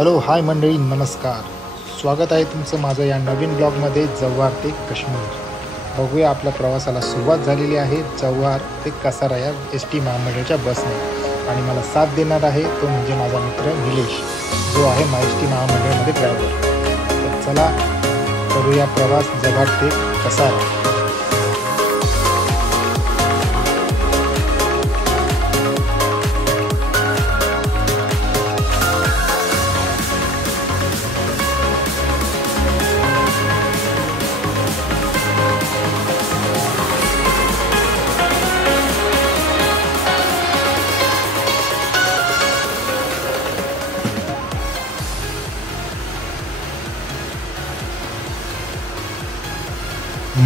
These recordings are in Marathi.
हॅलो हाय मंडळी, नमस्कार. स्वागत आहे तुमचं माझं या नवीन ब्लॉगमध्ये जव्हार ते काश्मीर. बघूया आपल्या प्रवासाला सुरुवात झालेली आहे जव्हार ते कसारा या ST महामंडळाच्या बसने. आणि मला साथ देणार आहे तो म्हणजे माझा मित्र निलेश, जो आहे ST महामंडळामध्ये ड्रायव्हर. तर चला करूया प्रवास जव्हार ते कसारा.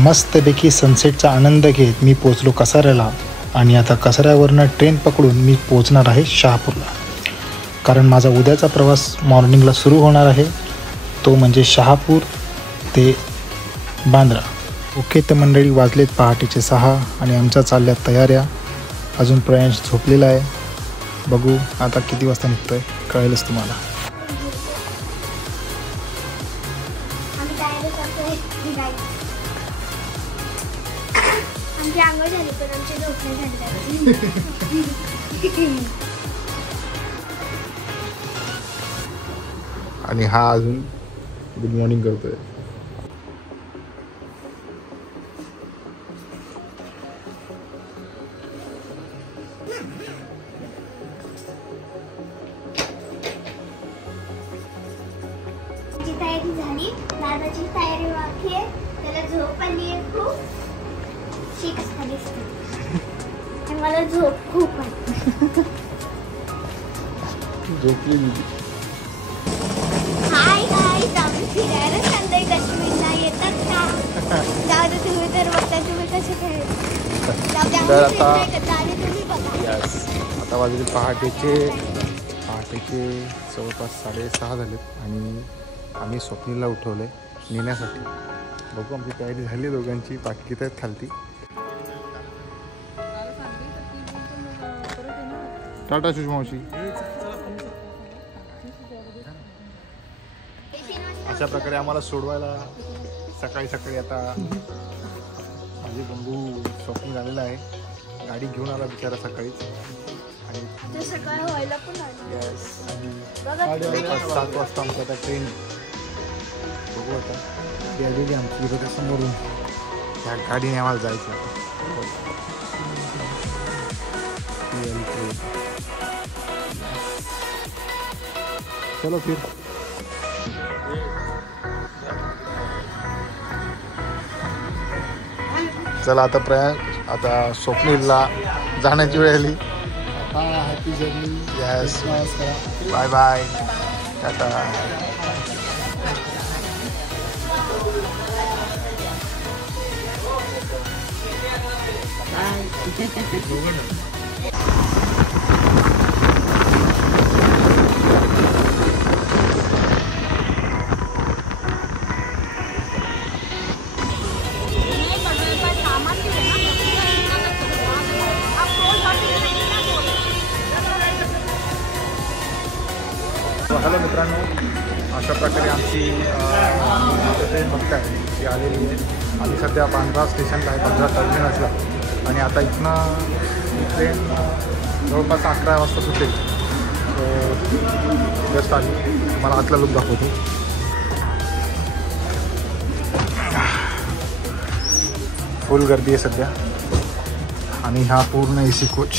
मस्तपैकी सनसेटचा आनंद घेत मी पोचलो कसाऱ्याला. आणि आता कसाऱ्यावरनं ट्रेन पकडून मी पोचणार आहे शहापूरला. कारण माझा उद्याचा प्रवास मॉर्निंगला सुरू होणार आहे, तो म्हणजे शहापूर ते बांद्रा. ओके, तर मंडळी वाजलेत पहाटेचे 6 आणि आमच्या चालल्या तयाऱ्या. अजून प्रयास झोपलेला आहे. बघू आता किती वाजता निघतोय, कळेलच तुम्हाला. आणि हा अजून गुड मॉर्निंग करतोय. तयारी झाली, दादाची तयारी बाकी आहे. त्याला झोप आली आहे खूप. 6 वाजता मला झोप खूप आहे. झोपली हाय गाईस, आम्ही फिरायला चाललोय काश्मीरला. येतात का? जाऊ दे, तुम्ही तर बघता, तुम्ही कसे खेळ. तर आता वाजले पहाटेचे जवळपास 6:30 झालेत. आणि आम्ही स्वप्नीला उठवले नेण्यासाठी. बघू आमची तयारी झाली दोघांची, बाकी तर खालती. टाटा सुषमावशी. अशा प्रकारे आम्हाला सोडवायला सकाळी आता माझे बंधू स्वप्न झालेला आहे. गाडी घेऊन आला बिचारा सकाळीच. आणि सकाळ व्हायला पण यस, आणि 7 वाजता आमची आता ट्रेन. बघू आता गेलेली आमची इकडे समोरून. ह्या गाडीने आम्हाला जायचं. चलो फिर. चला आता स्वप्नीलला जाण्याची वेळ आली. Happy journey. Yes, bye bye, tata. Hello मित्रांनो, अशा प्रकारे आमची ट्रेन बघताय ती आलेली आहे. आम्ही सध्या बांद्रा स्टेशनला आहे, बांद्रा टर्मिनसला. आणि आता इथनं ट्रेन जवळपास 11 वाजता सुटेल. जस्ट आली. मला आतला लुक दाखवतो. फुल गर्दी आहे सध्या. आणि हा पूर्ण AC कोच.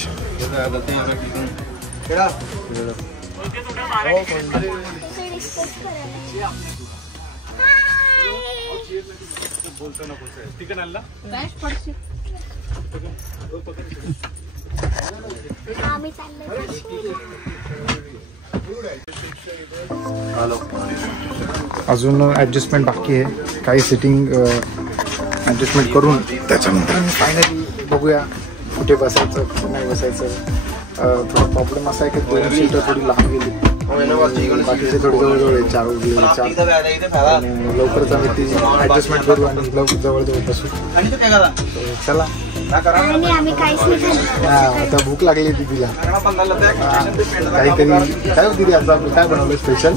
अजून ॲडजस्टमेंट बाकी आहे. काही सिटिंग ॲडजस्टमेंट करून त्याच्यानंतर फायनली बघूया कुठे बसायचं कुठे नाही बसायचं. थोडा प्रॉब्लेम असा आहे की 2 सीटर थोडी लांब गेली. बाकीचे थोडी जवळजवळ 4 लवकरच आम्ही ती ॲडजस्टमेंट करू आणि जवळजवळ बसू. चला आणि आम्ही काहीच नाही खाल्लं. आता भूक लागली होती तिला. काहीतरी काय होती आता काय बनवलं स्पेशल?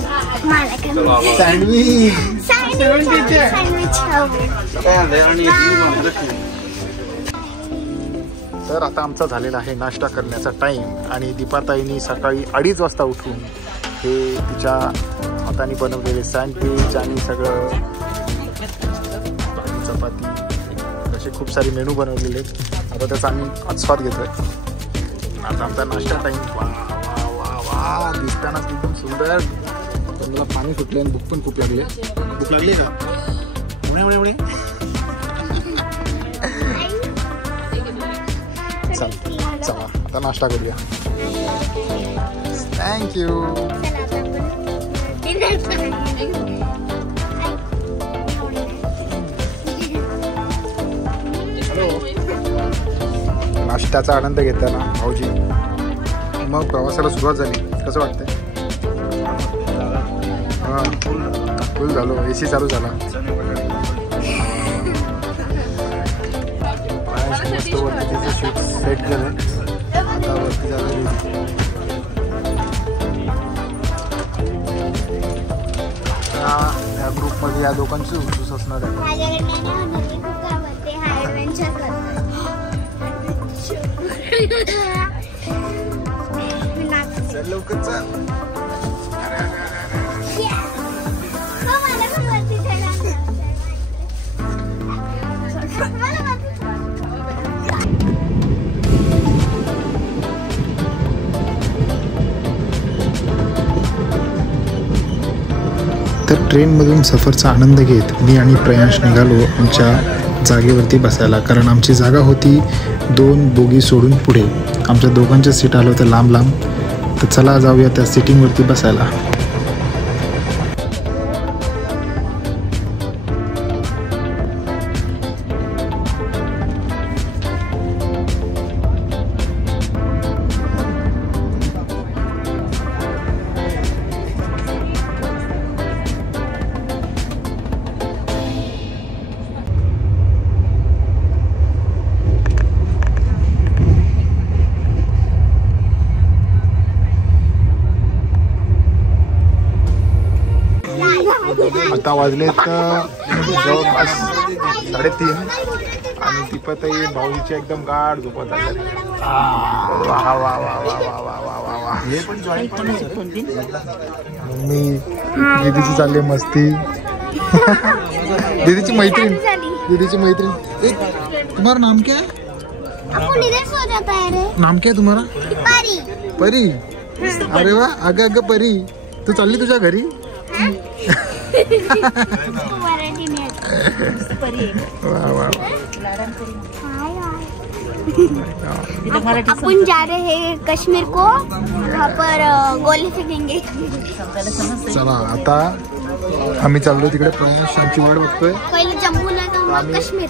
तर आता आमचा झालेला आहे नाश्ता करण्याचा टाइम आणि दीपाताईंनी सकाळी 2:30 वाजता उठून हे तिच्या हाताने बनवलेले सँडविच आणि सगळं भाजी चपाती असे खूप सारे मेनू बनवलेले आहेत. आता त्याचा आम्ही आस्वाद घेतोय. आता आमचा नाश्ता टाइम. वा वा वा वा दिसतानाच एकदम सुंदर. तुम्हाला पाणी सुटले आणि भूक पण खूप लागले. भूक लागली का? एवढे चला आता नाश्ता करूया. थँक्यू. नाश्त्याचा आनंद घेताना भाऊजी मग प्रवासाला सुरुवात झाली. कसं वाटतंय? हां फुल झालो. AC चालू झाला. शूट सेट झालं. आता वरती झालं. या ग्रुपमध्ये या दोघांची हुसूस असणार आहे. चल लवकर चल. तर ट्रेनमधून सफरचा आनंद घेत मी आणि प्रयांश निघालो आमच्या जागेवरती बसायला. कारण आमची जागा होती 2 बोगी सोडून पुढे. आमच्या दोघांच्या सीट आलं होतं लांब लांब. तर चला जाऊया त्या सिटिंगवरती बसायला. आता वाजलेत जवळपास 3:30 आणि दीपाताई भाऊजीच्या एकदम गाढ झोपत आले. मम्मी दीदीची चालली मस्ती. दीदीची मैत्रीण. तुम्हारा नाम क्या है? नाम क्या है तुम्हारा? परी. अरे वा. अगं परी तू चालली तुझ्या घरी? अपन जा रहे हैं कश्मीर को. वहाँ पर गोले फेकेंगे. चला आता आम्ही चाललो तिकडे. प्रयांशांची वाट बघतोय. पहिले जम्मूला मग काश्मीर.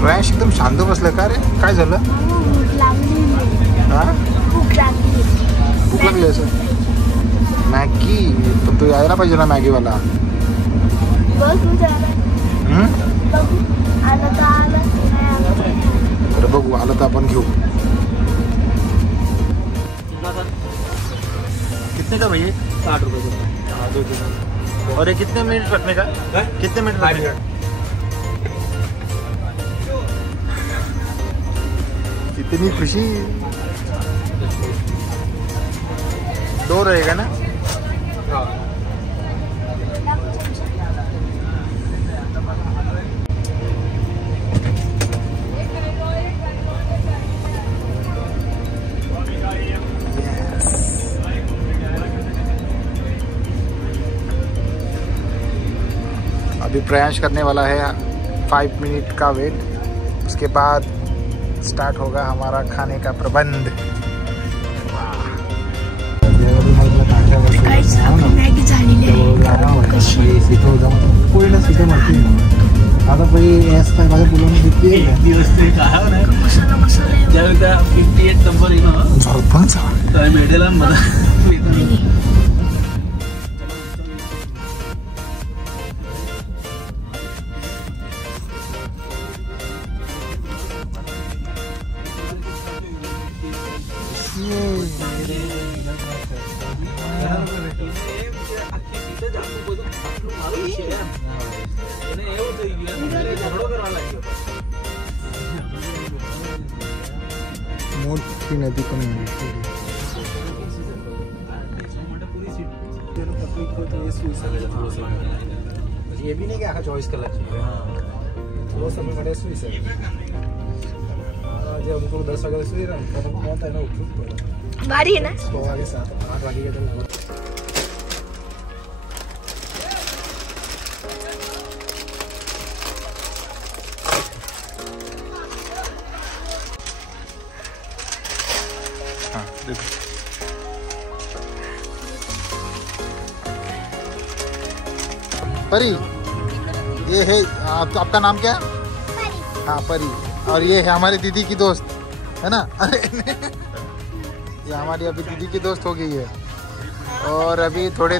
प्रयांश एकदम शांत बसलं का रे? काय झालं? भूक लागली असं. मॅगी पण तू यायला पाहिजे ना मॅगीवाला. तर बघू आलं तर आपण घेऊ. कितने का भैया? 60 रुपये. और ये कितने मिनट रखने का? कितने मिनट रखने का? कितनी खुशी. 2 रहेगा ना? अभी प्रयास करने वाला है 5 मिनट का वेट. उसके बाद स्टार्ट होगा हमारा खाने का प्रबंध. मॅगी झालेली आता पहिले माझ्या मुलांनी घेतली. 58 नंबर मेडल मला. मोठी नदी पण आहे. ये भी नहीं कि आखा 24 कलाक वो समय मध्ये सुईस आहे जे हमको 10 वागे सुई रहा है तो बहुत है ना उठून भारी है ना 6 वागे 7 8 वागे के तो हाँ देखो परी, ये है आपका नाम क्या है? हाँ परी। और ये है हमारी दीदी की दोस्त है ना। अरे ये हमारी अभी दीदी की दोस्त हो गई है और अभी थोड़ी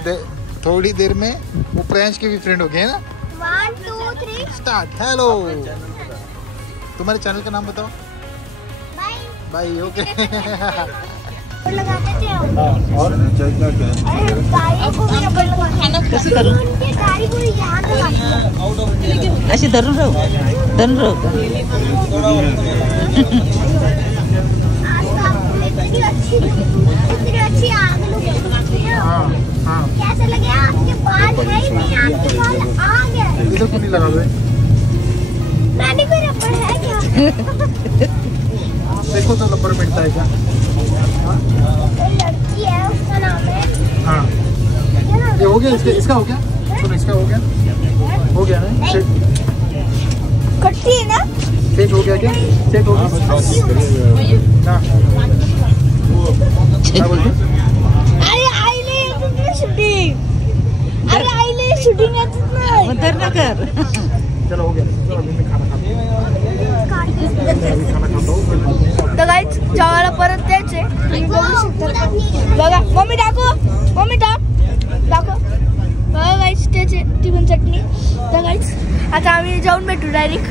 देर में वो फ्रेंच के भी फ्रेंड हो गए हैं ना। 1 2 3 स्टार्ट। हेलो, तुम्हारे चैनल का नाम बताओ। Bye bye. ओके। लगाते थे हम। और अरे गाड़ी को भी अपन लगाना कैसे करूं? ये गाड़ी को यहां लगाना अशी धरून राहू इतनी अच्छी आग लगी। हाँ हाँ। कैसे लगे? आपके बाल है ही नहीं, आपके बाल आ गए। इधर क्यों नहीं लगा हुए? मैंने कोई रबड़ है क्या? देखो तो रबर मिलता है क्या? कोई लड़की है, उसका नाम है। हाँ ये हो गया। इसका हो गया। सुनो इसका हो गया ना। कट्टी है ना? सेट हो गया क्या? सेट हो गया ना। क्या बोलते? अरे आईले येत शूटिंग। अरे आईले शूटिंग येत नाही। धर ना कर. चलो हो गया। चलो अभी मैं खाना खाता हूँ। तर गाईच जेवायला परत द्यायचे. तुम्ही बघू शकता. बघा मम्मी टाक. बघा गाईच त्याचे ती चटणी. तर गाईच आता आम्ही जाऊन भेटू डायरेक्ट.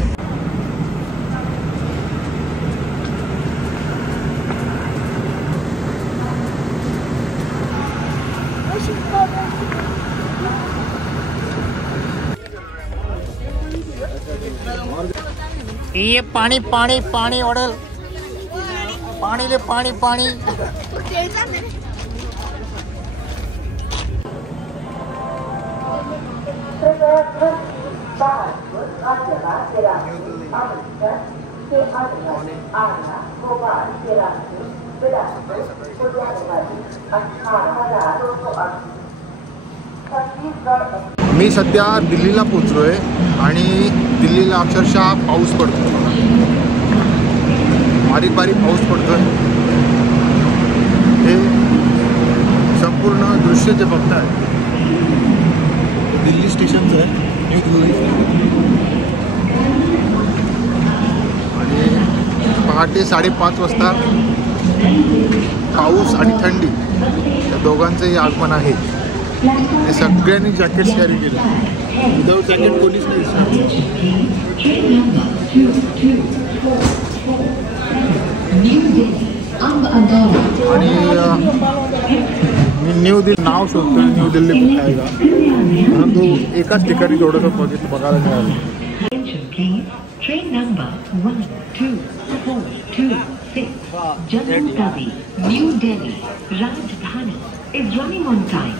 ये पानी पानी पानी ऑर्डर पानी ले पानी पानी। मी सध्या दिल्लीला पोचलोय आणि दिल्लीला अक्षरशः पाऊस पडतो. बारीक बारीक पाऊस पडतोय. हे संपूर्ण दृश्य जे बघताय दिल्ली स्टेशनचं आहे, न्यू दिल्ली. आणि पहाटे 5:30 वाजता पाऊस आणि थंडी या दोघांचंही आगमन आहे. हे सगळ्यांनी जॅकेट्स कॅरी केले. विदाऊट जॅकेट कोणीच नाही दिसणार. आणि मी न्यू दिल्ली नाव शोधतो. न्यू दिल्ली कुठे आहे का, परंतु एकाच ठिकाणी थोडंसं बघायला मिळालं. Train number 12426 Jammu Tawi, New Delhi, Rajdhani is running on time.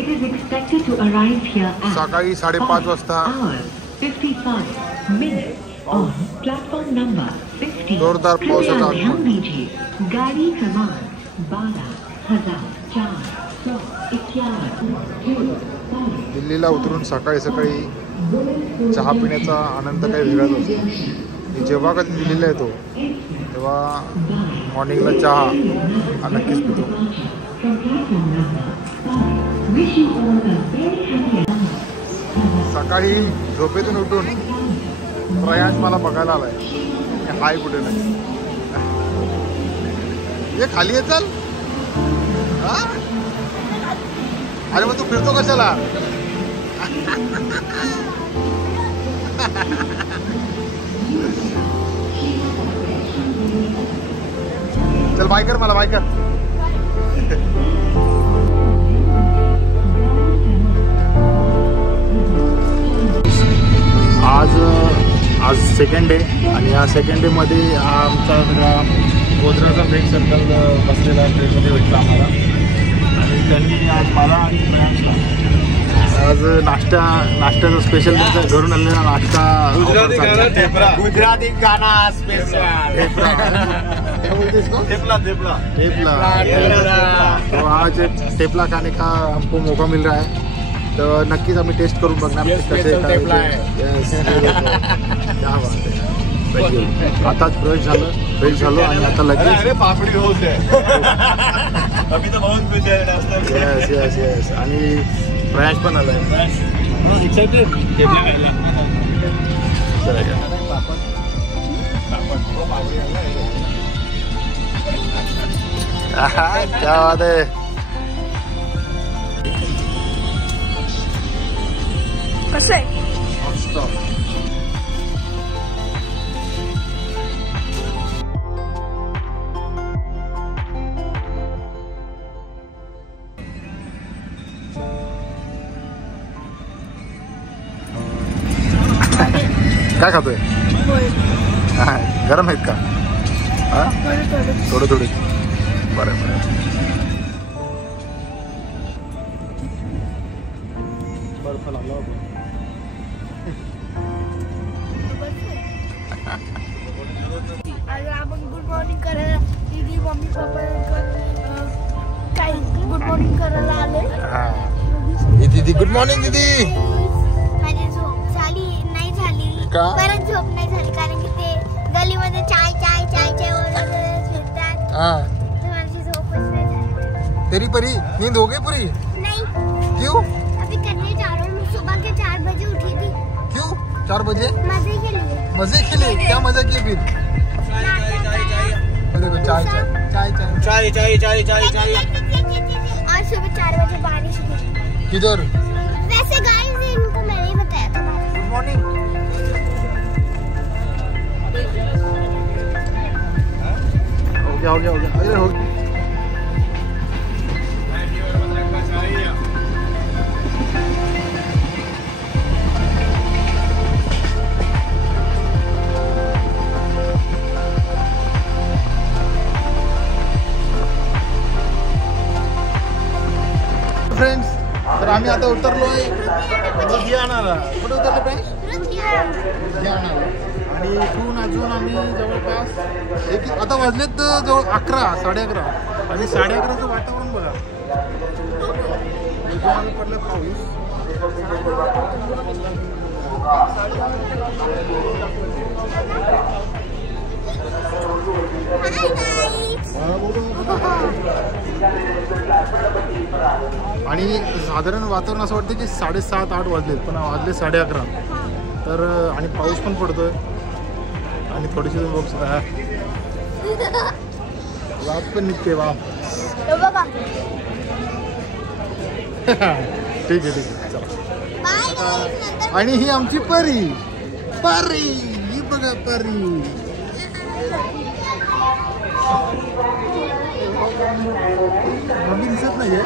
It is expected to arrive here at सकाळी 5:30 वाजता 55 on platform number 50. जोरदार पावसाचं आगमन. ध्यान दीजिए, गाड़ी क्रमांक 12,451. दिल्लीला उतरून सकाळी चहा पिण्याचा आनंद काही वेगळाच असतो. मी जेव्हा कधी दिल्लीला येतो तेव्हा मॉर्निंगला चहा हा नक्कीच पितो. सकाळी झोपेतून उठून प्रयास मला बघायला आलाय. हाय कुठे नाही. ये खाली आहे. चल. अरे मग तू फिरतो कशाला? चल बाय कर. मला बाय कर. आज सेकंड डे आणि या सेकंड डेमध्ये आमचा सगळा गोधराचा फ्रेंड सर्कल बसलेला ट्रेनमध्ये भेटला आम्हाला आणि त्यांनी आज मला आणि आज नाश्त्याचा स्पेशल त्यांच्या घरून आलेला नाश्ता गुजराती गाना स्पेशल तो आज टेपला खाने का हमको मौका मिल रहा है तो नक्कीच आम्ही टेस्ट करून बघणार कसे टेपला आहे. आताच फ्रेश झालो आणि आता लगेच पापडी होते येस आणि प्रयास पण आलाय क्या बात है. कसं आहे काय खातोय गरम आहेत का थोडे बरं आज आपण गुड मॉर्निंग करायला दीदी मम्मी पप्पा काही गुड मॉर्निंग करायला आले. दीदी गुड मॉर्निंग दीदी. माझी झोप झाली नाही झाली का? परत झोप नाही झाली कारण की ते गलीमध्ये चाय ओरडत फिरतात हाँ तर माझी झोपच नाही झाली. तेरी परी नींद हो गई पूरी नहीं क्यों अभी करने जा रहा हूँ. मैं सुबह के 4 बजे उठी थी क्यों 4 बजे मजे के लिए. मजे के लिए क्या मजा किया फिर देखो चाय और सुबह 4 बजे बारिश हुई. किधर वैसे गाइस इनको मैंने ही बताया था. गुड मॉर्निंग हो गया अरे हो गया. फ्रेंड्स तर आम्ही आता उतरलोय लुधियानाला. कुठे उतरलो फ्रेंड्स लुधियानाला आणि इथून अजून आम्ही जवळपास आता वाजलेत जवळ 11:30 आणि 11:30चं वातावरण बघा. लुधियानाला पडलं पाऊस. आणि साधारण वातावरण असं वाटतं की 7:30-8 वाजलेत पण वाजले 11:30 तर आणि पाऊस पण पडतोय आणि थोडीशी बॉक्स वाफ पण निघते वाफ. बघा ठीक आहे चला. आणि ही आमची परी ही बघा परी. मम्मी दिसत नाहीये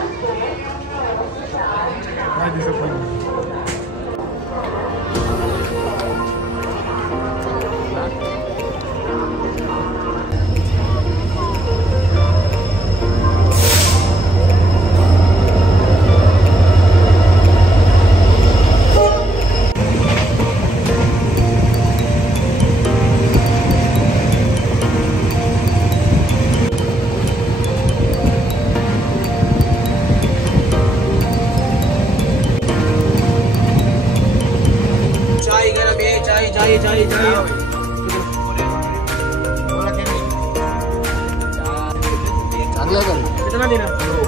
काय दिसत नाही.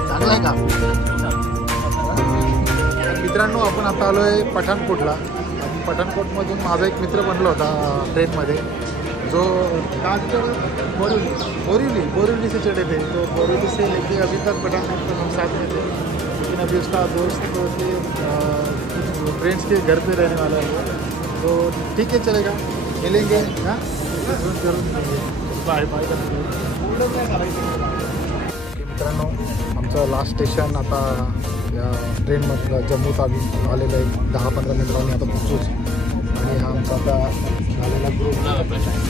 चांगला आहे का मित्रांनो. आपण आता आलोय पठाणकोटला आणि पठाणकोटमधून माझा एक मित्र बनला होता ट्रेनमध्ये जो बोरीवली से चढ़े थे. तो बोरीवली से लेके अभी तक पठानकोट तक हम साथ में थे लेकिन अभी उसका दोस्त के फ्रेंड्स के घर पे रहने वाला है तो ठीक है चलेगा मिलेंगे. हाँ जरूर मिलेंगे. बाय मित्रांनो आमचं लास्ट स्टेशन आता या ट्रेनमधलं जम्मू तावी आलेलं आहे. 10-15 मिनिटांनी आता पोहोचूच. आणि हा आमचा आता झालेला ग्रुप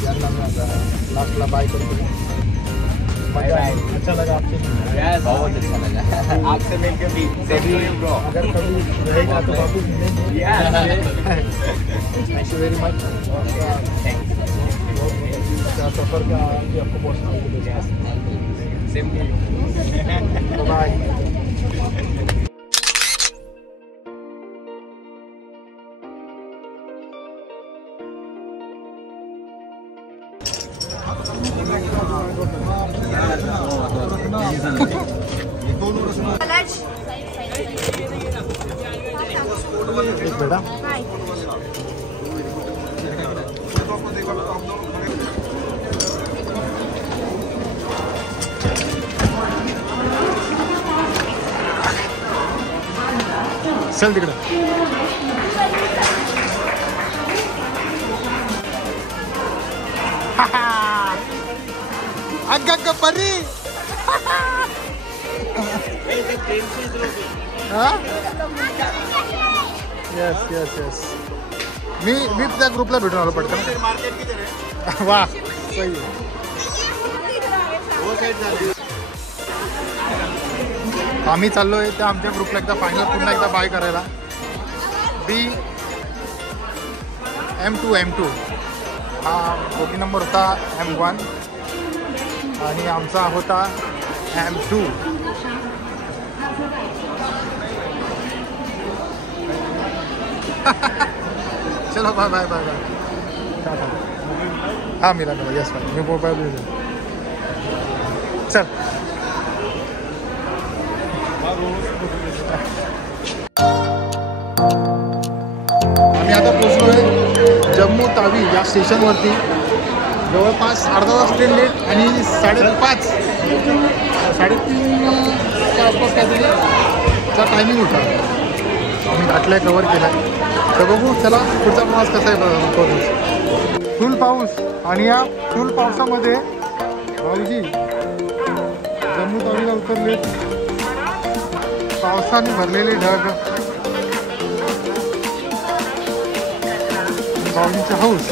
यांना मी आता लास्टला बाय करतो. Bye bye. अच्छा लगा आपसे. बहुत अच्छा लगा आपसे मिलकर भी. अगर कभी रहेगा तो वापस मिलेंगे. Thank you very much. सफ़र का आपको बहुत बाय. बेटा चल तिकडं. अग्ग परी. Yes yes yes. मी त्या ग्रुपला भेटून आलो पटकन. वा सही. आम्ही चाललोय त्या आमच्या ग्रुपला एकदा फायनल पुन्हा एकदा बाय करायला. M2 हा बोगी नंबर होता M1 आणि आमचा होता M2. चलो बाय बाय बाय बाय. हाँ मिला यस भाई. मी मोबाईल चल. आम्ही आता पोचलोय जम्मू तावी या स्टेशनवरती. जवळपास अर्धा तास ट्रेन लेट आणि 3:30 आसपास काहीतरीचा टायमिंग होता. आम्ही घातलाय कवर केला. तर बघू चला पुढचा प्रवास कसा आहे. फुल पाऊस आणि या फुल पावसामध्ये भाऊजी जम्मू तावीला उतरले. पावसाने भरलेले ढग. भाऊजीचा हाऊस.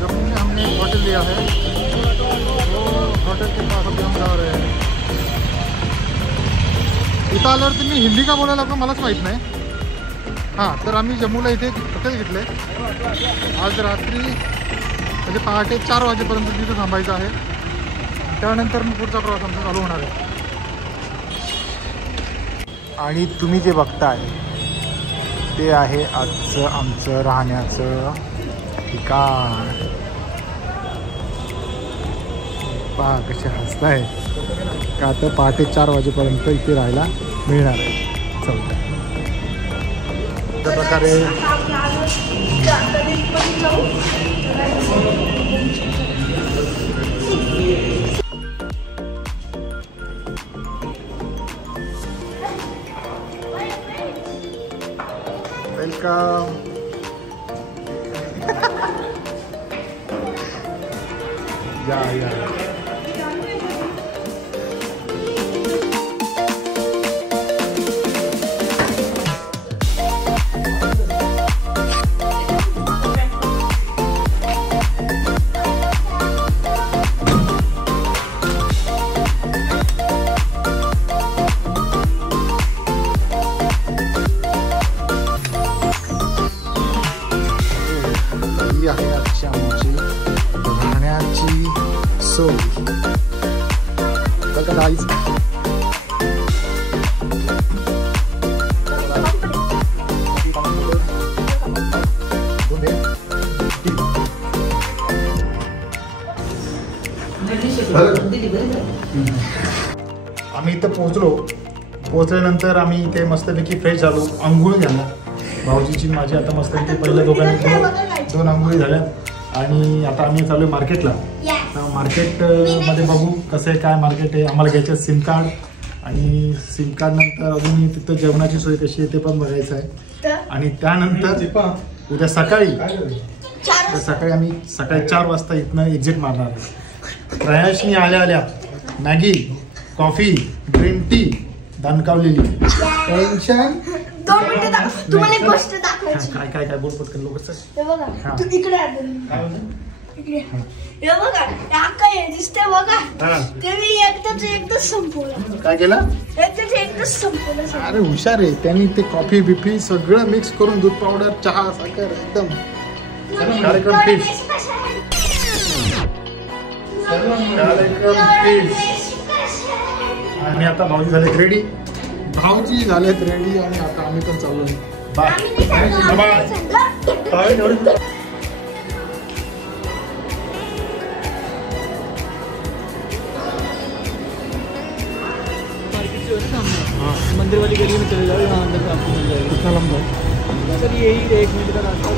जम्मू में हमने एक होटल लिया है. तो होटल के पास अभी हम जा रहे हैं. इथं आल्यावर तुम्ही हिंदी का बोलायला लागलो मलाच माहीत नाही. हां तर आम्ही जम्मूला इथे हॉटेल घेतले. आज रात्री म्हणजे पहाटे 4 वाजेपर्यंत तिथं थांबायचं आहे. त्यानंतर मग पुढचा प्रवास आमचा चालू होणार आहे. आणि तुम्ही जे बघताय ते आहे आजचं आमचं राहण्याचं ठिकाण. पहा कसे हसताय का. तर पहाटे 4 वाजेपर्यंत इथे राहायला मिळणार आहे. चौथा त्या प्रकारे वेलकम. या आहे आजची आमची राहण्याची सोय. बघा गाईज. आम्ही इथं पोहोचल्यानंतर आम्ही इथे मस्तपैकी फ्रेश झालो. अंघोळ झाला भाऊजीची माझी. आता मस्तपैकी पहिल्या दोघांनी 2 अंघोळी झाल्या. आणि आता आम्ही चालू आहे मार्केटला. तर मार्केटमध्ये बघू कसं आहे, काय मार्केट आहे. आम्हाला घ्यायचं आहे सिम कार्ड, आणि सिम कार्ड नंतर अजून तिथं जेवणाची सोय कशी आहे ते पण बघायचं आहे. आणि त्यानंतर उद्या सकाळी आम्ही सकाळी 4 वाजता इथनं एक्झिट मारणार आहे. प्रयासनी आल्या आल्या मॅगी, कॉफी, ग्रीन टी दणकावलेली. टेन्शन 2 मिनिटं तुम्हाला एक गोष्ट दाखवायची. काय काय काय बोल पटकन लोक. हे बघा तू इकडे इकडे हे बघा अक्का हे दिसते बघा. ते मी एकदाच संपवलं. काय केलं? एकदाच संपवलं. अरे हुशार आहे. त्यांनी ते कॉफी बिफी सगळं मिक्स करून दूध पावडर, चहा, साखर एकदम कार्यक्रम फिश. आणि आता भाऊजी झालेत रेडी. आणि आता आम्ही पण चाललोय. बाय. मंदिर वाली गली में चले जाओ, यहाँ अंदर से आपको मिल जाएगा. कितना लंबा है सर? यही 1 मिनट का रास्ता है.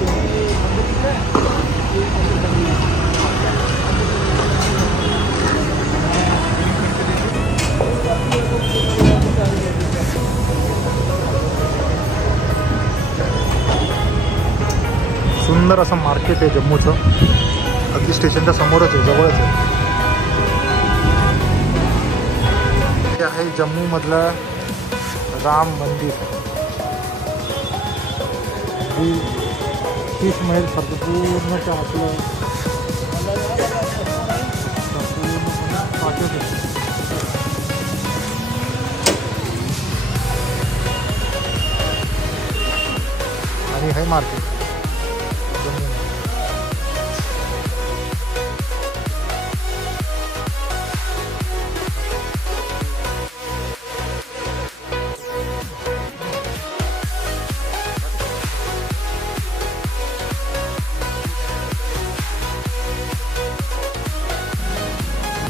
सुंदर असं मार्केट आहे जम्मूचं. अगदी स्टेशनच्या समोरच आहे, जवळच आहे. हे आहे जम्मू मधलं राम मंदिर. तीस मैल संपूर्ण आपलं आणि हे मार्केट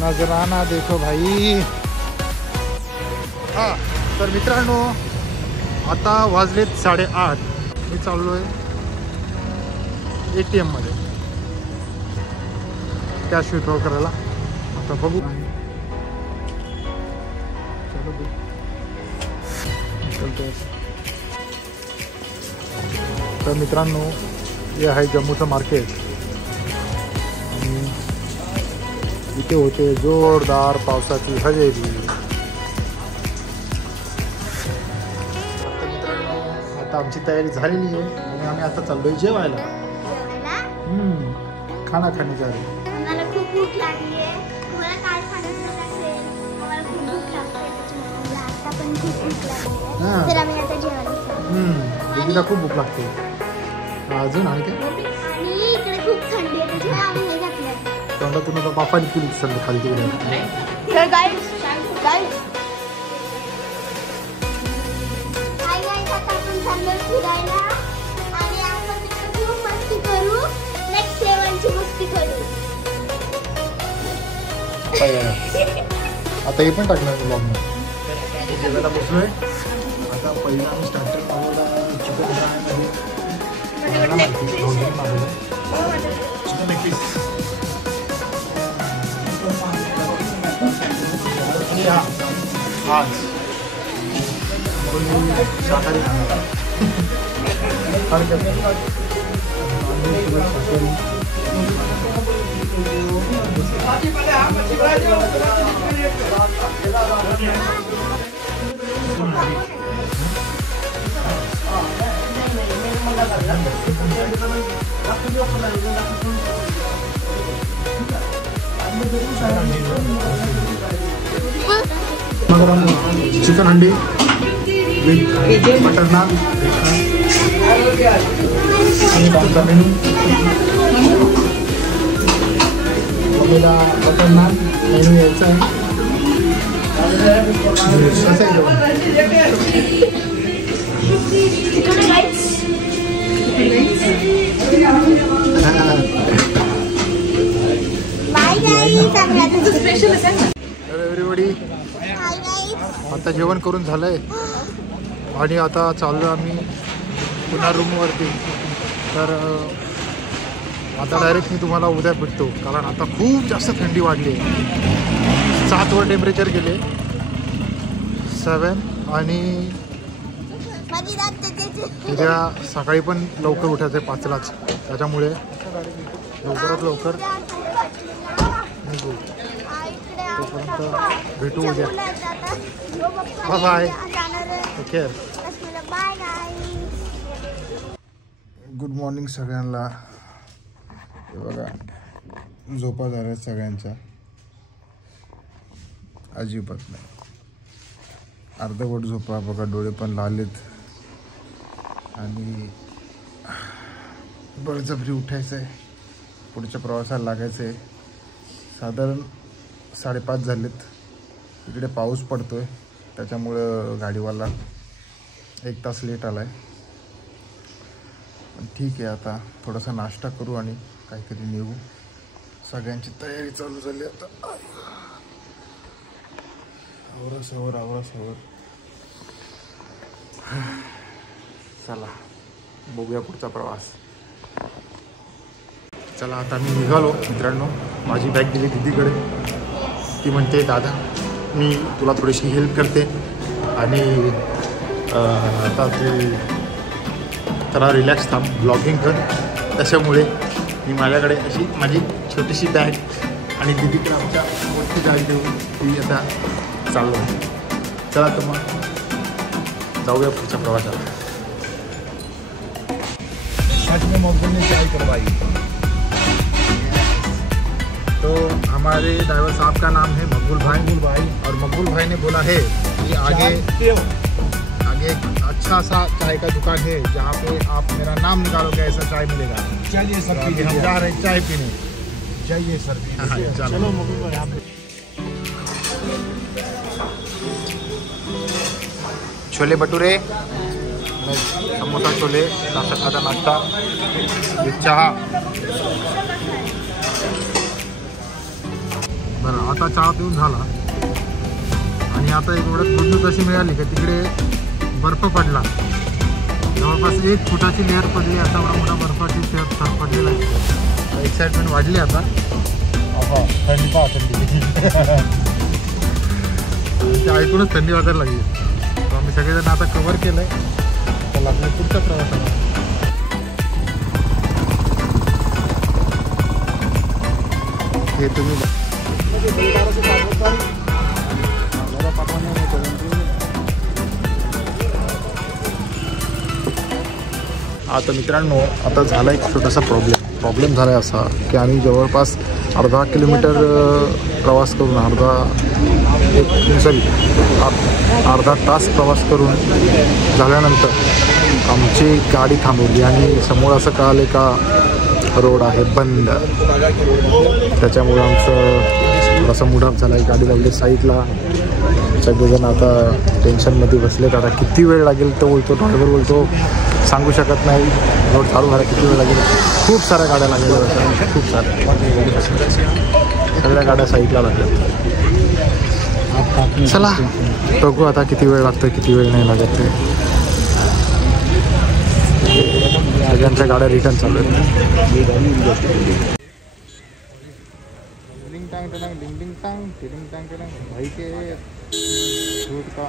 नजराना देखो भाई. हा तर मित्रांनो, आता वाजलेत 8:30. मी चाललोय ATM मध्ये कॅश विथड्रॉ करायला. आता बघू. तर मित्रांनो, हे आहे जम्मूचं मार्केट. इथे होते जोरदार पावसाची हजेरी. आता आमची तयारी झालेली आहे आणि आम्ही आता चाललोय जेवायला. खाना खाणे जा रहे. मला खूप भूक लागली आहे. मला काय खाण्याचं असेल, मला खूप भूक लागते. त्याच्यामुळे आता पण खूप भूक लागली आहे. तर आम्ही आता जेवायला. दीदीला खूप भूक लागते. अजून आणि काय? आणि इकडे खूप थंडी आहे, त्याच्यामुळे आम्ही हे घातलं. तोंडातून आता बापाने केली सगळं खाली तिकडे. तर गाईस आता आपण चाललोय फिरायला आणि आपण तिकडे खूप मस्ती करू. नेक्स्ट लेवलची मस्ती करू. आता हे पण टाकणार ब्लॉग मध्ये. जेवायला बसलोय. आता पहिला आम्ही स्टार्टर मागवला चिकन लेग पीस. आज शाकाहारी chicken handi with butter naan आणि आमचा मेनू आपल्याला बटर नान मेनू यायचा आहे. कसं आहे जेवण? एव्हरीबडी आता जेवण करून झालंय आणि आता चाललो आम्ही पुन्हा रूमवरती. तर आता डायरेक्ट मी तुम्हाला उद्या भेटतो, कारण आता खूप जास्त थंडी वाढली आहे. 7 वर टेम्परेचर गेले, 7 आणि उद्या सकाळी पण लवकर उठायचं आहे 5लाच. त्याच्यामुळे लवकरात लवकर निघू. तोपर्यंत भेटू उद्या. Bye bye, take care. Good morning सगळ्यांना. हे बघा झोपा झाल्या सगळ्यांच्या, अजिबात नाही. अर्धवट झोपा बघा, डोळे पण लालेत आणि बळजबरी उठायचं आहे. पुढच्या प्रवासाला लागायचं आहे. साधारण 5:30 झालेत. इकडे पाऊस पडतो आहे, त्याच्यामुळं गाडीवाला 1 तास लेट आला आहे. पण ठीक आहे, आता थोडासा नाश्ता करू आणि काहीतरी निघू. सगळ्यांची तयारी चालू झाली आता. आवरासावर चला बघूया पुढचा प्रवास. चला आता मी निघालो मित्रांनो. माझी बॅग दिली दीदीकडे. ती म्हणते दादा मी तुला थोडीशी हेल्प करते आणि आता तू जरा रिलॅक्स थांब, ब्लॉगिंग कर. त्याच्यामुळे मी माझ्याकडे अशी माझी छोटीशी बॅग आणि दीदीकडे आमच्या मोठी गाडी देऊन ती आता चाललो. चला तर मग जाऊया पुढच्या प्रवासाला. सच में मकबूल ने चाय करवाई. तो हमारे ड्राइवर साहब का नाम है मकबूल भाई और मकबूल भाई ने बोला है कि आगे एक अच्छा सा चाय का दुकान है जहाँ पे आप मेरा नाम निकालोगे ऐसा चाय मिलेगा. चलिए सर, अभी हम जा रहे हैं चाय पीने. जाइए सर. हाँ, चलो मकबूल भाई आप छोले भटुरे, समोसा छोले, नाश्ता नाश्ता, चहा. बरं आता चहा पिऊन झाला आणि आता एक वेळेस गुड न्यूज अशी मिळाली की तिकडे बर्फ पडला. जवळपास 1 फुटाची लेअर पडली. आता एवढा मोठा बर्फाची थर पडलेला आहे. एक्साइटमेंट वाढली आता. थंडी पहा थंडी. ते ऐकूनच थंडी वाजायला लागली. तर आम्ही सगळेजण आता कव्हर केलं आहे. तर आपल्या पुढच्या प्रवासाला हे तुम्ही आता मित्रांनो, आता झाला एक छोटासा प्रॉब्लेम झाला आहे असा की आम्ही जवळपास अर्धा किलोमीटर प्रवास करून अर्धा तास प्रवास करून झाल्यानंतर आमची गाडी थांबवली आणि समोर असं कळालं का रोड आहे बंद. त्याच्यामुळे आमचं थोडासा मूडअप झाला आहे. गाडी लावली साईडला. सगळेजण आता टेन्शनमध्ये बसलेत. आता किती वेळ लागेल तो बोलतो, ड्रायव्हर बोलतो सांगू शकत नाही. रोड चालू व्हायला किती वेळ लागेल. खूप साऱ्या गाड्या लागलेल्या होत्या, खूप साऱ्या. सगळ्या गाड्या साईडला लागल्यात. चला बघू आता किती वेळ लागतो, किती वेळ नाही लागत ते. सगळ्यांच्या गाड्या रिटर्न चालू आहेत. भाई के झूठ का.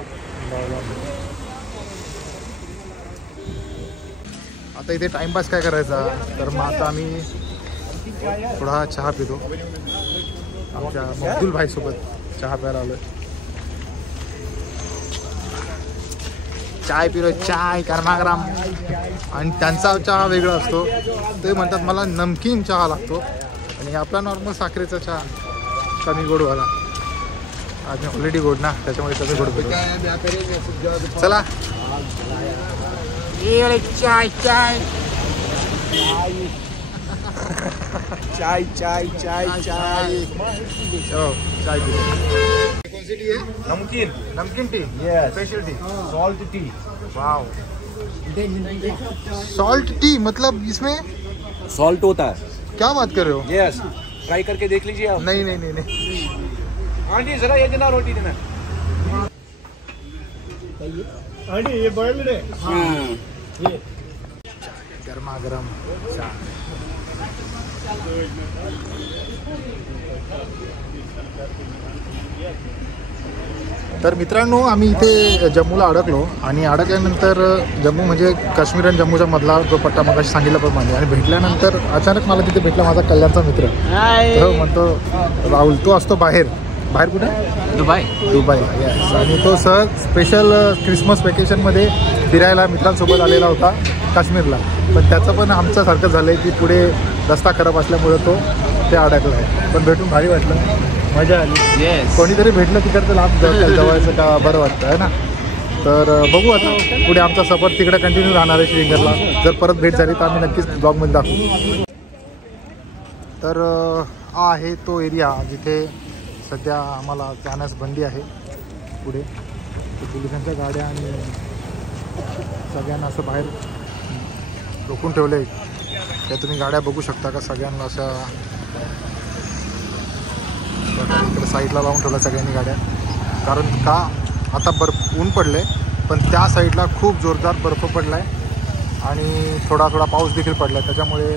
आता इथे टाइमपास काय करायचा, तर मग आता आम्ही थोडा चहा पितो. आमच्या मकबूल भाईसोबत चहा प्यायला आलो. चाय पिलो, चाय गरमागरम. आणि त्यांचा चहा वेगळा असतो. ते म्हणतात मला नमकीन चहा लागतो आणि आपला नॉर्मल साखरेचा चहा कमी गोडवाला. आज ऑलरेडी गोड ना, त्याच्यामुळे त्याचं गोड पितो. चला चाय चाय चाय चाय चाय चाय. चाय पितो. कौन सी टी है? नमकीन T. Special T. Salt T. Wow. Salt T मतलब इसमें सॉल्ट होता है. क्या बात कर रहे हो? यस, ट्राई करके देख लीजिए आप. नहीं. आंटी जरा ये देना, रोटी देना. आंटी ये बॉइल्ड है. हाँ ये गरमा गरम चाय. तर मित्रांनो, आम्ही इथे जम्मूला अडकलो आणि अडकल्यानंतर जम्मू म्हणजे काश्मीर आणि जम्मूच्या मधला जो पट्टा मगाशी सांगितला प्रमाणे, आणि भेटल्यानंतर अचानक मला तिथे भेटला माझा कल्याणचा मित्र. तो म्हणतो राहुल, तो असतो बाहेर कुठे, दुबईला. यस. आणि तो सहज स्पेशल क्रिसमस वेकेशनमध्ये फिरायला मित्रांसोबत आलेला होता काश्मीरला. पण त्याचं पण आमच्यासारखं झालं आहे की पुढे रस्ता खराब असल्यामुळे तो ते अडकला आहे. पण भेटून भारी वाटलं, मजा आली. कोणीतरी भेटलं तिकडचं लांब जवळचं का बरं वाटतं आहे ना. तर बघू आता पुढे आमचा सफर तिकडे कंटिन्यू राहणार आहे श्रीनगरला. जर परत भेट झाली तर आम्ही नक्कीच ब्लॉगमध्ये दाखवू. तर हा आहे तो एरिया जिथे सध्या आम्हाला जाण्यास बंदी आहे. पुढे पोलिसांच्या गाड्या आणि सगळ्यांना असं बाहेर रोखून ठेवलं आहे. त्या तुम्ही गाड्या बघू शकता का, सगळ्यांना अशा इकडे साईडला लावून ठेवलं सगळ्यांनी गाड्या. कारण का आता ऊन पडलं आहे, पण त्या साईडला खूप जोरदार बर्फ पडला आहे आणि थोडा पाऊस देखील पडला आहे. त्याच्यामुळे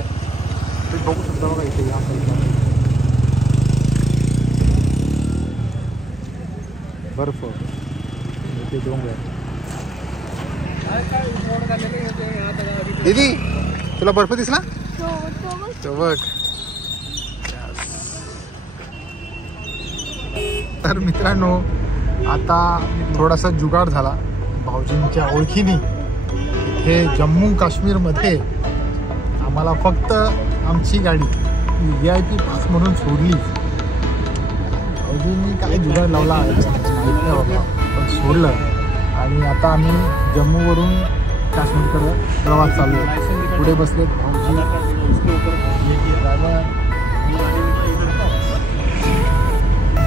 ते बघू शकता बघा इथे या साईडला बर्फ, इथे डोंगर. दीदी, तुला बर्फ दिसला? तो बघ. तर मित्रांनो, आता थोडासा जुगाड झाला भाऊजींच्या ओळखीने. इथे जम्मू काश्मीरमध्ये आम्हाला फक्त आमची गाडी VIP पास म्हणून सोडली. भाऊजींनी काय जुगाड लावला माहीत नाही बाबा, पण सोडलं. आणि आता आम्ही जम्मूवरून काश्मीरकडे प्रवास चालू आहे. पुढे बसलेत भाऊजी,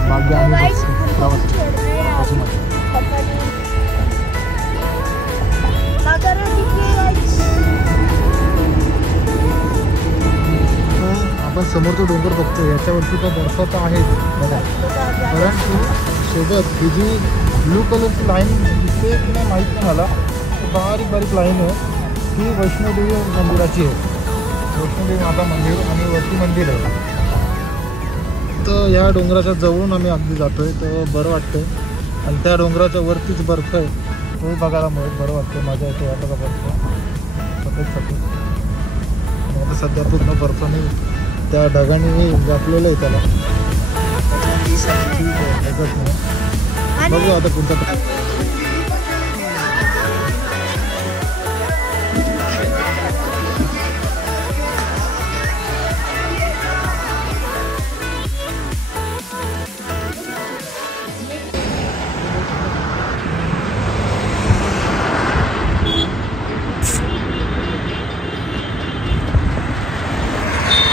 मागे आम्ही प्रवास. आपण समोरचा डोंगर बघतो, याच्यावरती तर बर्फ तर आहे बघा, परंतु सोबत ही जी ब्लू कलरची लाईन दिसते की नाही माहीत नाही मला, बारीक लाईन आहे, ही वैष्णोदेवी मंदिराची आहे. वैष्णोदेवी माता मंदिर आणि वरती मंदिर आहे. तर या डोंगराच्या जवळून आम्ही अगदी जातो आहे, तर बरं वाटतं. आणि त्या डोंगराच्या वरतीच बर्फ आहे, तो बघायला बरं वाटतं. मजा येते या बघा बर्फ सफेद. आता सध्या पूर्ण बर्फाने त्या ढगाने व्यापलेलं आहे त्याला. बघू आता कोणता.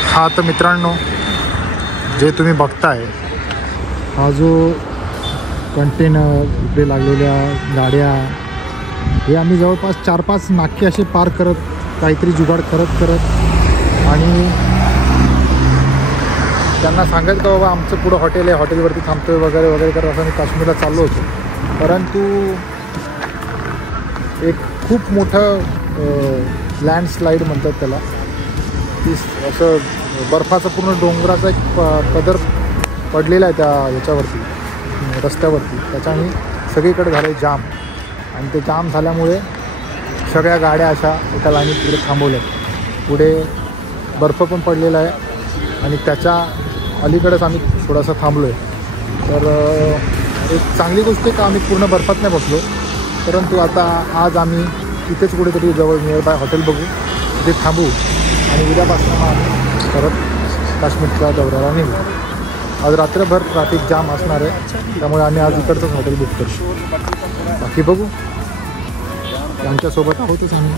हा तर मित्रांनो, जे तुम्ही बघताय हा जो कंटेनर, इकडे लागलेल्या गाड्या, हे आम्ही जवळपास 4-5 नाके असे पार करत काहीतरी जुगाड करत आणि त्यांना सांगायचं का बाबा आमचं पुढं हॉटेल आहे, हॉटेलवरती थांबतोय वगैरे करत असं मी काश्मीरला चाललो होतो. परंतु एक खूप मोठं लँडस्लाईड म्हणतात त्याला, ती असं बर्फाचा पूर्ण डोंगराचा एक पदर पडलेला आहे त्या याच्यावरती, रस्त्यावरती. त्याच्याने सगळीकडे झालं आहे जाम. आणि ते जाम झाल्यामुळे सगळ्या गाड्या अशा एका लाईनीत पुढे थांबवल्या. पुढे बर्फ पण पडलेला आहे आणि त्याच्या अलीकडेच आम्ही थोडासा थांबलो आहे. तर एक चांगली गोष्ट आहे का आम्ही पूर्ण बर्फात नाही बसलो, परंतु आता आज आम्ही तिथेच कुठेतरी जवळ नियर बाय हॉटेल बघू, तिथे थांबू आणि उद्यापासून मग आम्ही परत काश्मीरच्या दौऱ्याला निघू. आज रात्रभर ट्रॅफिक जाम असणार आहे, त्यामुळे आम्ही आज इकडचंच हॉटेल बुक करू. बाकी बघू, आमच्यासोबत आहोतच आम्ही.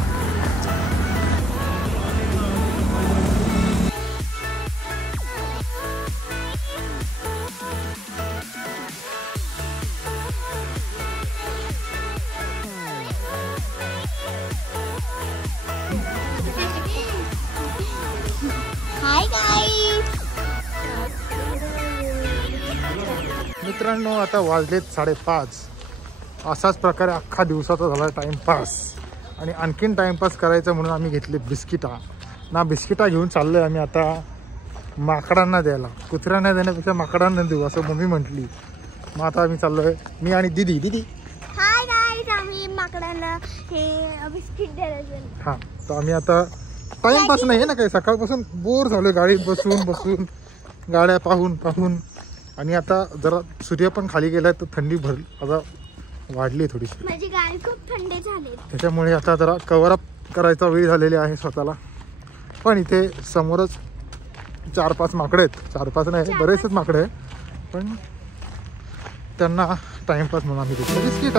मित्रांनो, आता वाजलेत 5:30. असाच प्रकारे अख्खा दिवसाचा झाला टाईमपास. आणि आणखीन टाईमपास करायचं म्हणून आम्ही घेतले बिस्किटा घेऊन चाललो आहे आम्ही आता माकडांना द्यायला, कुत्र्यांना देण्यापेक्षा माकडांना देऊ असं मम्मी म्हटली. मग आता आम्ही चाललोय, मी आणि दीदी. दीदी हाय गाईज, आम्ही माकडांना हे बिस्किट द्यायला. हां, तर आम्ही आता टाइमपास नाही आहे ना काही, सकाळपासून बोर झालोय गाडीत बसून बसून, गाड्या पाहून. आणि आता जरा सूर्य पण खाली गेलाय तर थंडी भरली आता वाढली थोडीशी. माझी गाडी खूप थंडी झाली, त्याच्यामुळे आता जरा कव्हर अप करायचा वेळ झालेली आहे स्वतःला. पण इथे समोरच 4-5 माकडे आहेत, 4-5 नाही बरेचसेच माकडे आहे, पण त्यांना टाइमपास म्हणून आम्ही देतो बिस्किट.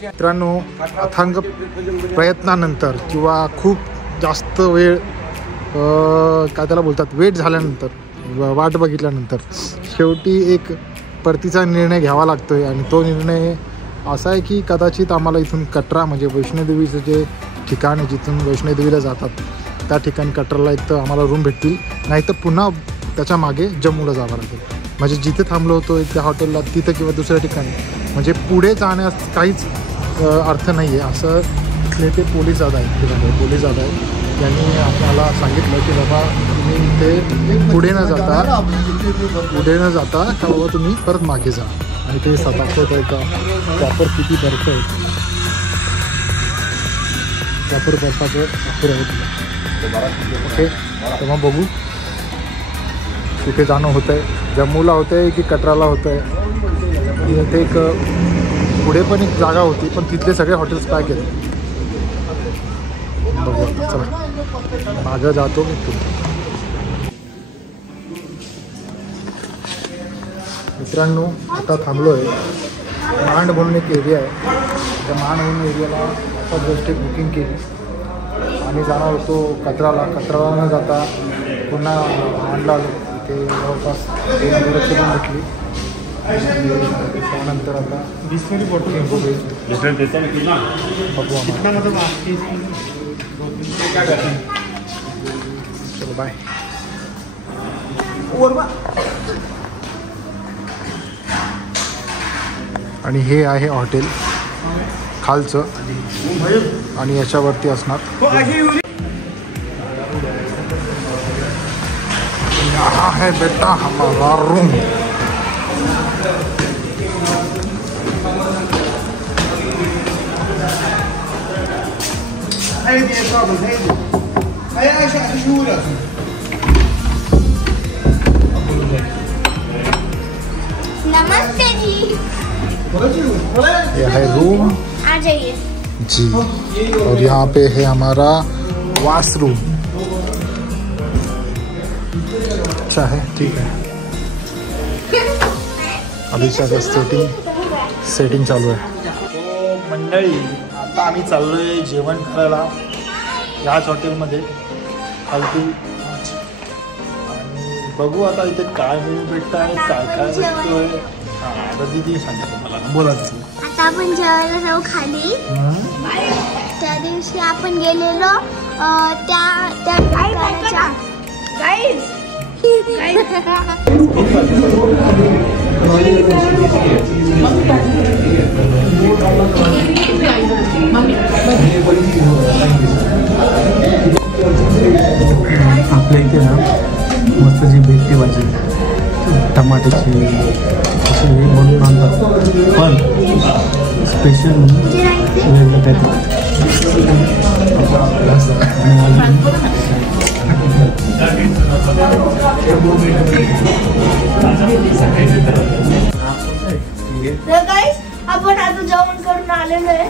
मित्रांनो, अथांग प्रयत्नानंतर किंवा खूप जास्त वेळ काय त्याला बोलतात वेट झाल्यानंतर, वाट बघितल्यानंतर शेवटी एक परतीचा निर्णय घ्यावा लागतो आहे. आणि तो निर्णय असा आहे की कदाचित आम्हाला इथून कटरा म्हणजे वैष्णोदेवीचं जे ठिकाण आहे जिथून वैष्णोदेवीला जातात त्या ठिकाणी कटराला एक तर आम्हाला रूम भेटतील, नाही तर पुन्हा त्याच्या मागे जम्मूला जावं लागेल. म्हणजे जिथे थांबलो होतो त्या हॉटेलला तिथं किंवा दुसऱ्या ठिकाणी, म्हणजे पुढे जाण्यास काहीच अर्थ नाही आहे. असं इथले ते पोलीस दादा आहेत, पोलीस दादा आहेत, त्यांनी आपल्याला सांगितलं की बाबा तुम्ही इथे पुढे न जाता का बाबा तुम्ही परत मागे जा. आणि ते दाखवत आहे का प्रॉपर किती बर्फ आहे, प्रॉपर बर्फाचं अपुर आहे. ओके, तेव्हा बघू कुठे जाणं होतं आहे, जम्मूला होतं आहे की कटराला होतं आहे. इथे एक पुढे पण एक जागा होती पण तिथले सगळे हॉटेल्स पॅक आहेत. बघू चला मागं जातो मी. मित्रांनो, आता थांबलो आहे, मांड म्हणून एक एरिया आहे, त्या मांड म्हणून एरियाला आता जस्ट एक बुकिंग केली. आम्ही जाणार होतो कटराला न जाता पुन्हा मांडला आलो. इथे जवळपास 1 करून घेतली. त्यानंतर आता 20 फोटो चलो बाय. आणि हे आहे हॉटेल खालचं आणि याच्यावरती असणार. यहाँ है बेटा हमारा रूम. नमस्ते जी. यह है रूम आ जाइए जी. और यहाँ पे है हमारा वॉशरूम. अच्छा है, ठीक है. अभी सगळं सेटिंग चालू आहे. मंडळी, आता आम्ही चाललोय जेवण करायला याच हॉटेलमध्ये खालती. आणि बघू आता इथे काय मेनू भेटत आहे, काय भेटतोय. हां, आता दीदी सांगितलं मला. बोला तुम्ही. आता आपण जेवायला जाऊ खाली. त्या दिवशी आपण गेलेलो त्या ठिकाणाच्या आपल्या इथे ना मस्त जी भेटते भाजी टमाट्याची असे बनवून आणतात, पण स्पेशल वेगळं काय आपण आता जेवण करून आलेलो आहे.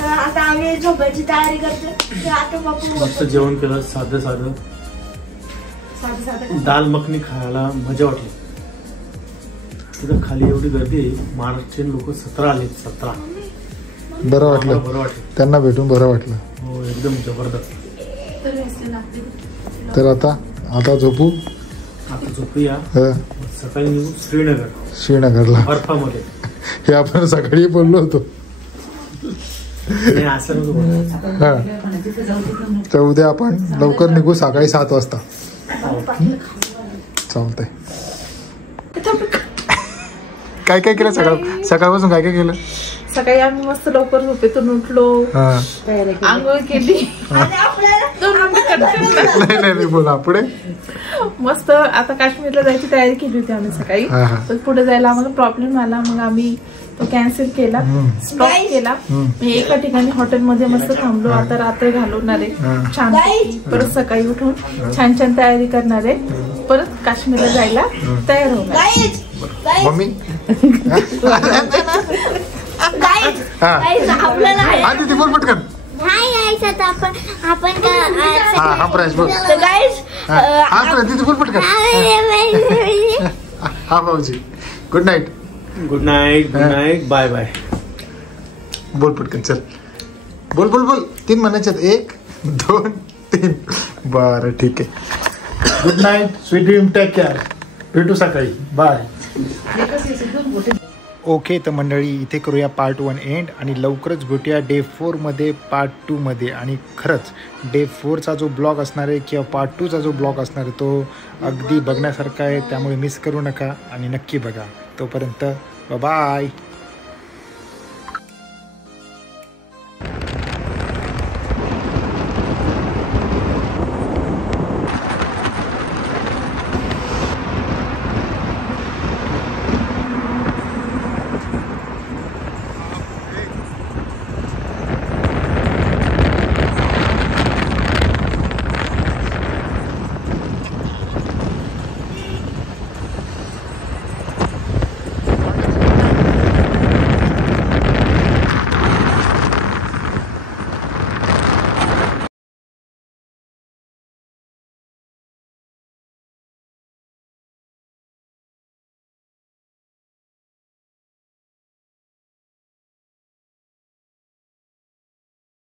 आता आम्ही झोपायची तयारी करतो. आता मस्त जेवण केलं, साधं दाल मखनी खायला मजा वाटली. तिथं खाली एवढी गर्दी आहे, महाराष्ट्रीयन लोक 17 आले. 17. बरं वाटलं. बरं वाटलं. त्यांना भेटून बरं वाटलं. हो एकदम जबरदस्त. तर आता झोपू. आता झोपूया. हं. सकाळी निघू श्रीनगरला. बर्फामध्ये. हे आपण सकाळी बोललो होतो. नाही, असं नको बोलू. हां. तर उद्या आपण लवकर निघू सकाळी 7 वाजता. चालतंय. काय काय केलं सकाळपासून काय काय केलं? सकाळी आम्ही मस्त लवकर झोपेतून उठलो, आंघोळ केली. नाही बोला पुढे. मस्त आता काश्मीरला जायची तयारी केली होती आम्ही सकाळी. तर पुढे जायला आम्हाला प्रॉब्लेम आला, मग आम्ही तो कॅन्सल केला, स्टॉप केला. मी एका ठिकाणी हॉटेलमध्ये मस्त थांबलो. आता रात्र घालवणार आहे छान, परत सकाळी उठून छान छान तयारी करणार आहे, परत काश्मीरला जायला तयार होणार. मम्मी आधी बोल पटकन. नाही यायचं तर आपण हा प्राईस बोल. हा दीदी बोल पटकन. हा भाऊजी good night. Good night. Good night. Bye bye. बोल पटकन. चल बोल 3 म्हणायचे. 1 2 3. बरं ठीक आहे. Good night. Sweet dream. Take care. भेटू सकाळी. बाय. ओके तर मंडळी इथे करूया पार्ट 1 एंड आणि लवकरच भेटूया डे 4 मध्ये पार्ट 2 मध्ये. आणि खरंच डे 4चा जो ब्लॉग असणार आहे किंवा पार्ट 2चा जो ब्लॉग असणार आहे तो अगदी बघण्यासारखा आहे, त्यामुळे मिस करू नका आणि नक्की बघा. तोपर्यंत बाय.